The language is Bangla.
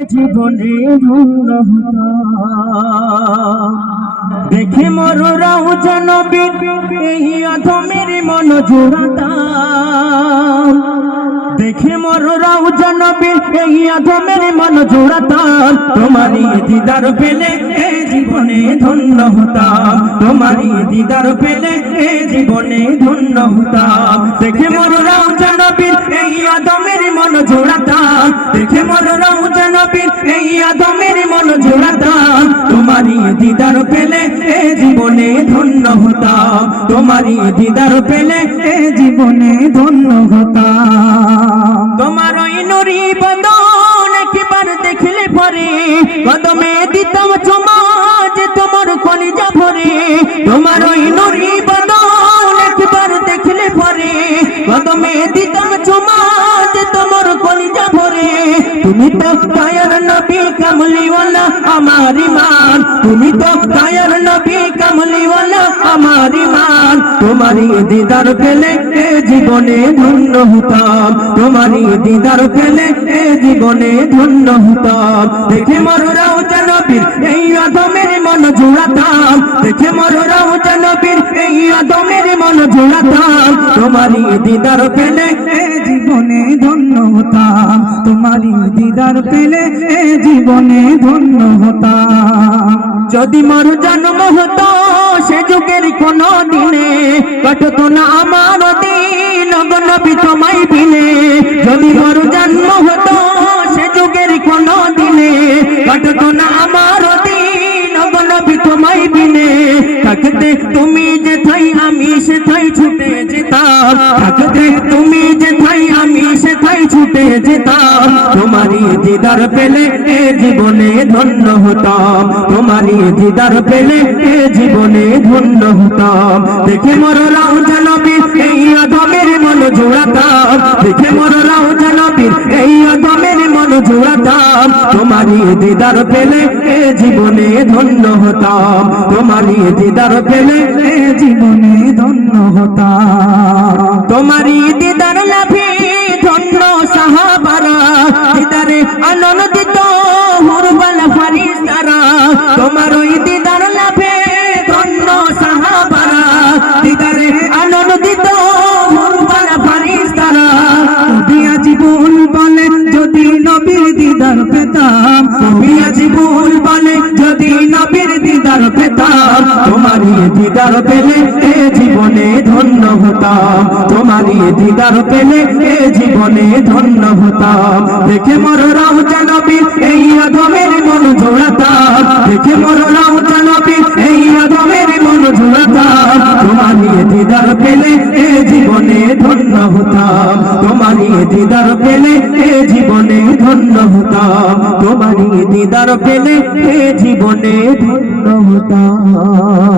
জীবনে ধন্য দেখে মরুরাও জনবী, এই অধমের মন জোড়াতা দেখে মরুরাও জনবী, এই অধমের মন জোড়াতা তোমারই দিদার পেলে এ জীবনে ধন্য হতাম তোমারই দিদার পেলে এ জীবনে ধন্য হতাম দেখে মরুরাও জনবীর এই মন দেখে মরুরাও জনবীর এই আদমের মন জোড়াতাম তোমারই দিদার পেলে এ জীবনে ধন্য হতাম। তোমারই দিদার পেলে এ জীবনে ধন্য হতাম। তুমি তো কায়ার নবী কামলিওয়ালা, আমার ইমান। তুমি তো কায়ার নবী কামলিওয়ালা, আমার ইমান। তোমারই দিদার পেলে এ জীবনে ধন্য হতাম। তোমারই দিদার পেলে এ জীবনে ধন্য হতাম। দেখে মর মরুরাও জানবীর, এই আদমের মন জোড়াতাম। দেখে মর মরুরাও জানবীর, এই আদমের মন জোড়াতাম। তোমারই দিদার পেলে এ জীবনে ধন্য হতাম, তোমারই দিদার পেলে এ জীবনে ধন্য হতাম। যদি মর জন্ম হতো, সে যুগের কোন দিনে কাটতো না আমার দিন নবী তোমায় বিনে যদি মর জন্ম হতো, সে যুগের কোন দিনে কাটতো না আমার দিন নবী তোমায় থাকতে তুমি যে থাই আমি সে থাই ছুটে যেতাম। থাকতে তুমি যে থাই আমি সে থাই ছুটে যেতাম। তোমারই দিদার পেলে এ জীবনে ধন্য হতাম। তোমারই দিদার পেলে এ জীবনে ধন্য হতাম। দেখে মর রাও জানবি এই আদমের মন জোড়াতাম। দেখে মর রাও জানবি এই আদমের জোড়াতাম, তোমারই দিদার পেলে এ জীবনে ধন্য হতাম। তোমারই দিদার পেলে এ জীবনে ধন্য হতাম। তোমারই দিদার লাভে ধন্য সাহাবারা, দিদারে আনন্দিত হুরবাল ফারিস্তারা তোমার ওই দিদার পেতাম দিয়া জীবন বলে, যদি নবীর দিদার পেতাম, তোমারই দিদার পেলে এ জীবনে ধন্য হতাম। তোমারই দিদার পেলে এ জীবনে ধন্য হতাম। দেখে মর রাও জানবি, এই আদমের মন জোড়াতাম। দেখে মর রাও জানবি, এই আদমের মন জোড়াতাম। তোমারই দিদার পেলে এ জীবনে ধন্য হতাম। তোমারই দিদার পেলে এ জীবনে ধন্য হতাম তোমারই দিদার পেলে এ জীবনে ধন্য হতাম